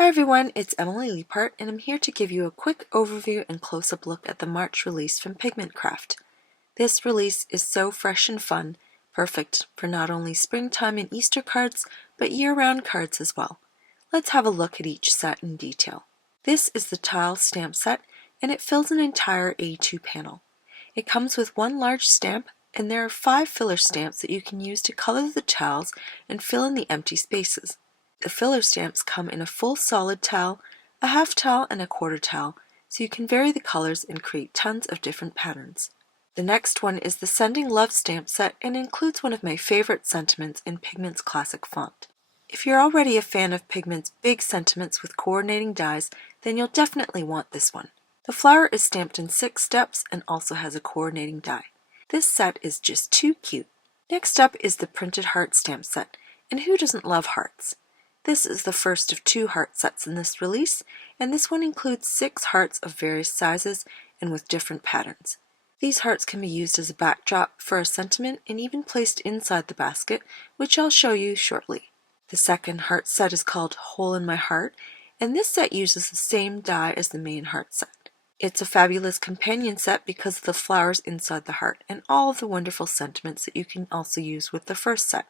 Hi everyone, it's Emily Leiphart, and I'm here to give you a quick overview and close-up look at the March release from Pigment Craft. This release is so fresh and fun, perfect for not only springtime and Easter cards, but year-round cards as well. Let's have a look at each set in detail. This is the tile stamp set, and it fills an entire A2 panel. It comes with one large stamp, and there are 5 filler stamps that you can use to color the tiles and fill in the empty spaces. The filler stamps come in a full solid tile, a half tile, and a quarter tile, so you can vary the colors and create tons of different patterns. The next one is the Sending Love stamp set and includes one of my favorite sentiments in Pigment's classic font. If you're already a fan of Pigment's big sentiments with coordinating dies, then you'll definitely want this one. The flower is stamped in 6 steps and also has a coordinating die. This set is just too cute. Next up is the Printed Heart stamp set, and who doesn't love hearts? This is the first of 2 heart sets in this release, and this one includes 6 hearts of various sizes and with different patterns. These hearts can be used as a backdrop for a sentiment and even placed inside the basket, which I'll show you shortly. The second heart set is called Hole in My Heart, and this set uses the same die as the main heart set. It's a fabulous companion set because of the flowers inside the heart and all of the wonderful sentiments that you can also use with the first set.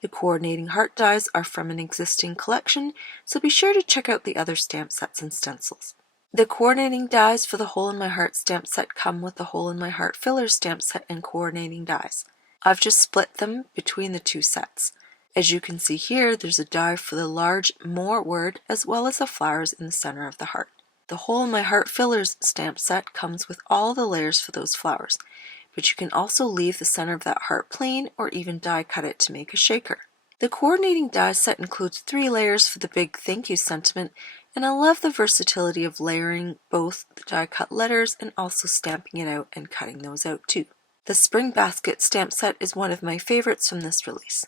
The coordinating heart dies are from an existing collection, so be sure to check out the other stamp sets and stencils. The coordinating dies for the Hole in My Heart stamp set come with the Hole in My Heart filler stamp set and coordinating dies. I've just split them between the 2 sets. As you can see here, there's a die for the large more word as well as the flowers in the center of the heart. The Hole in My Heart fillers stamp set comes with all the layers for those flowers, but you can also leave the center of that heart plain or even die cut it to make a shaker. The coordinating die set includes 3 layers for the big thank you sentiment, and I love the versatility of layering both the die cut letters and also stamping it out and cutting those out too. The Spring Basket stamp set is one of my favorites from this release.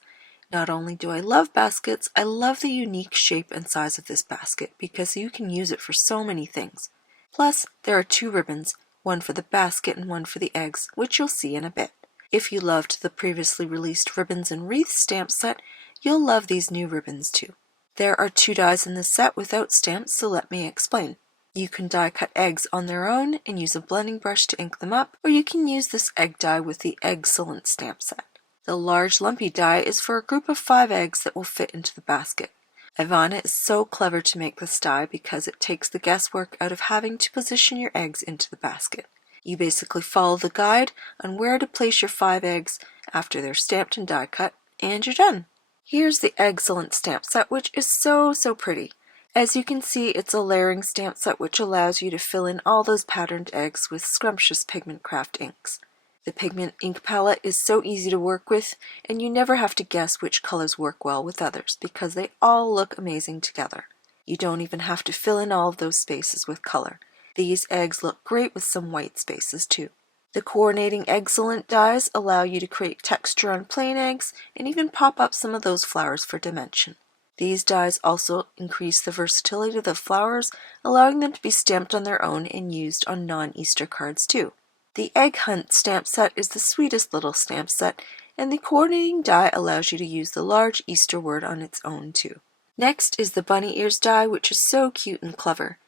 Not only do I love baskets, I love the unique shape and size of this basket because you can use it for so many things. Plus, there are 2 ribbons, one for the basket and one for the eggs, which you'll see in a bit. If you loved the previously released Ribbons and Wreaths stamp set, you'll love these new ribbons too. There are 2 dies in this set without stamps, so let me explain. You can die cut eggs on their own and use a blending brush to ink them up, or you can use this egg die with the Egg-Cellent Stamp set. The large lumpy die is for a group of 5 eggs that will fit into the basket. Ivana is so clever to make this die because it takes the guesswork out of having to position your eggs into the basket. You basically follow the guide on where to place your 5 eggs after they're stamped and die cut, and you're done. Here's the Egg-Cellent stamp set, which is so pretty. As you can see, it's a layering stamp set which allows you to fill in all those patterned eggs with scrumptious Pigment Craft inks. The Pigment ink palette is so easy to work with, and you never have to guess which colors work well with others because they all look amazing together. You don't even have to fill in all of those spaces with color. These eggs look great with some white spaces too. The coordinating Egg-Cellent dies allow you to create texture on plain eggs and even pop up some of those flowers for dimension. These dies also increase the versatility of the flowers, allowing them to be stamped on their own and used on non-Easter cards too. The Egg Hunt stamp set is the sweetest little stamp set, and the coordinating die allows you to use the large Easter word on its own too. Next is the Bunny Ears die, which is so cute and clever.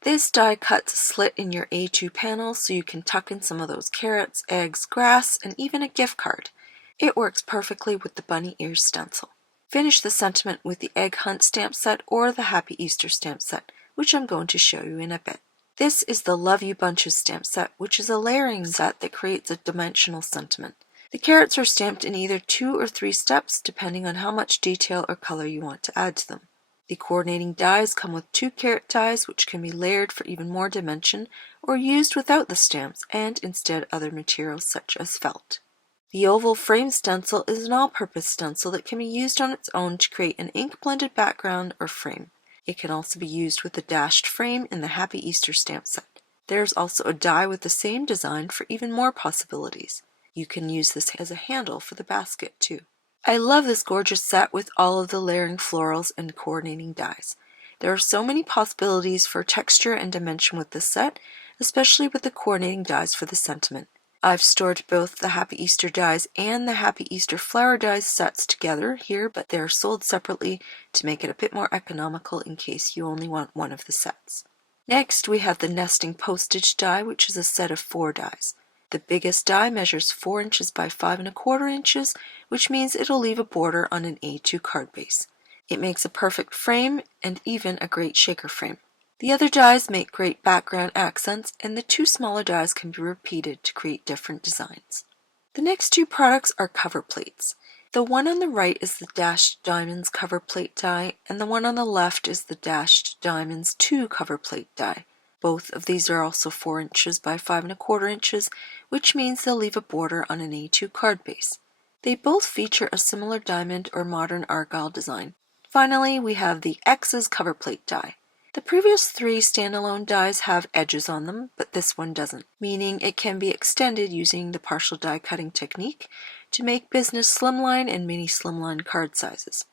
This die cuts a slit in your A2 panel so you can tuck in some of those carrots, eggs, grass, and even a gift card. It works perfectly with the Bunny Ears stencil. Finish the sentiment with the Egg Hunt stamp set or the Happy Easter stamp set, which I'm going to show you in a bit. This is the Love You Bunches stamp set, which is a layering set that creates a dimensional sentiment. The carrots are stamped in either 2 or 3 steps depending on how much detail or color you want to add to them. The coordinating dies come with 2 carrot dies which can be layered for even more dimension or used without the stamps and instead other materials such as felt. The oval frame stencil is an all-purpose stencil that can be used on its own to create an ink-blended background or frame. It can also be used with the dashed frame in the Happy Easter stamp set. There's also a die with the same design for even more possibilities. You can use this as a handle for the basket too. I love this gorgeous set with all of the layering florals and coordinating dies. There are so many possibilities for texture and dimension with this set, especially with the coordinating dies for the sentiment. I've stored both the Happy Easter dies and the Happy Easter flower dies sets together here, but they're sold separately to make it a bit more economical in case you only want one of the sets. Next, we have the Nesting Postage Die, which is a set of 4 dies. The biggest die measures 4 inches by 5 1/4 inches, which means it'll leave a border on an A2 card base. It makes a perfect frame and even a great shaker frame. The other dies make great background accents, and the 2 smaller dies can be repeated to create different designs. The next 2 products are cover plates. The one on the right is the Dashed Diamonds cover plate die, and the one on the left is the Dashed Diamonds 2 cover plate die. Both of these are also 4 inches by 5 1/4 inches, which means they'll leave a border on an A2 card base. They both feature a similar diamond or modern argyle design. Finally, we have the X's cover plate die. The previous 3 standalone dies have edges on them, but this one doesn't, meaning it can be extended using the partial die cutting technique to make business slimline and mini slimline card sizes.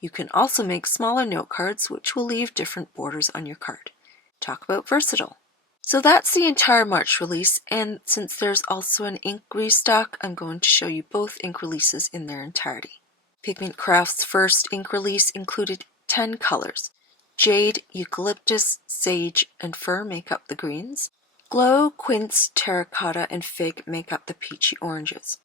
You can also make smaller note cards, which will leave different borders on your card. Talk about versatile. So that's the entire March release, and since there's also an ink restock, I'm going to show you both ink releases in their entirety. Pigment Craft's first ink release included 10 colors. Jade, Eucalyptus, Sage, and Fir make up the greens. Glow, Quince, Terracotta, and Fig make up the peachy oranges.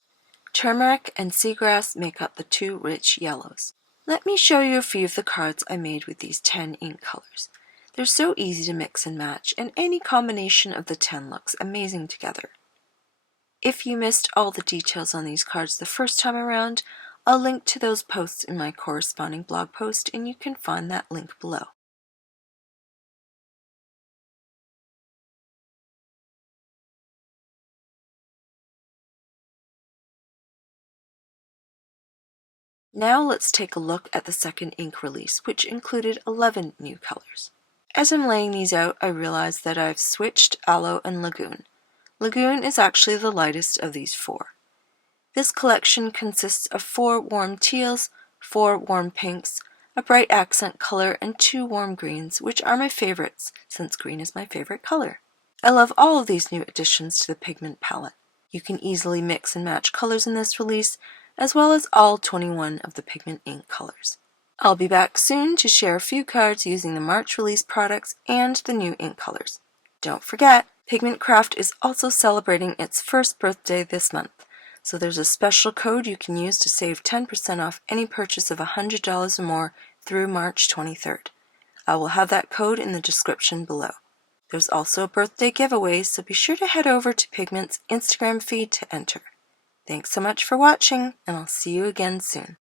Turmeric and Seagrass make up the 2 rich yellows. Let me show you a few of the cards I made with these 10 ink colors. They're so easy to mix and match, and any combination of the 10 looks amazing together. If you missed all the details on these cards the first time around, I'll link to those posts in my corresponding blog post, and you can find that link below. Now let's take a look at the second ink release, which included 11 new colors. As I'm laying these out, I realize that I've switched Aloe and Lagoon. Lagoon is actually the lightest of these 4. This collection consists of 4 warm teals, 4 warm pinks, a bright accent color, and 2 warm greens, which are my favorites since green is my favorite color. I love all of these new additions to the Pigment palette. You can easily mix and match colors in this release, as well as all 21 of the Pigment ink colors. I'll be back soon to share a few cards using the March release products and the new ink colors. Don't forget, Pigment Craft is also celebrating its first birthday this month, so there's a special code you can use to save 10% off any purchase of $100 or more through March 23rd. I will have that code in the description below. There's also a birthday giveaway, so be sure to head over to Pigment's Instagram feed to enter. Thanks so much for watching, and I'll see you again soon.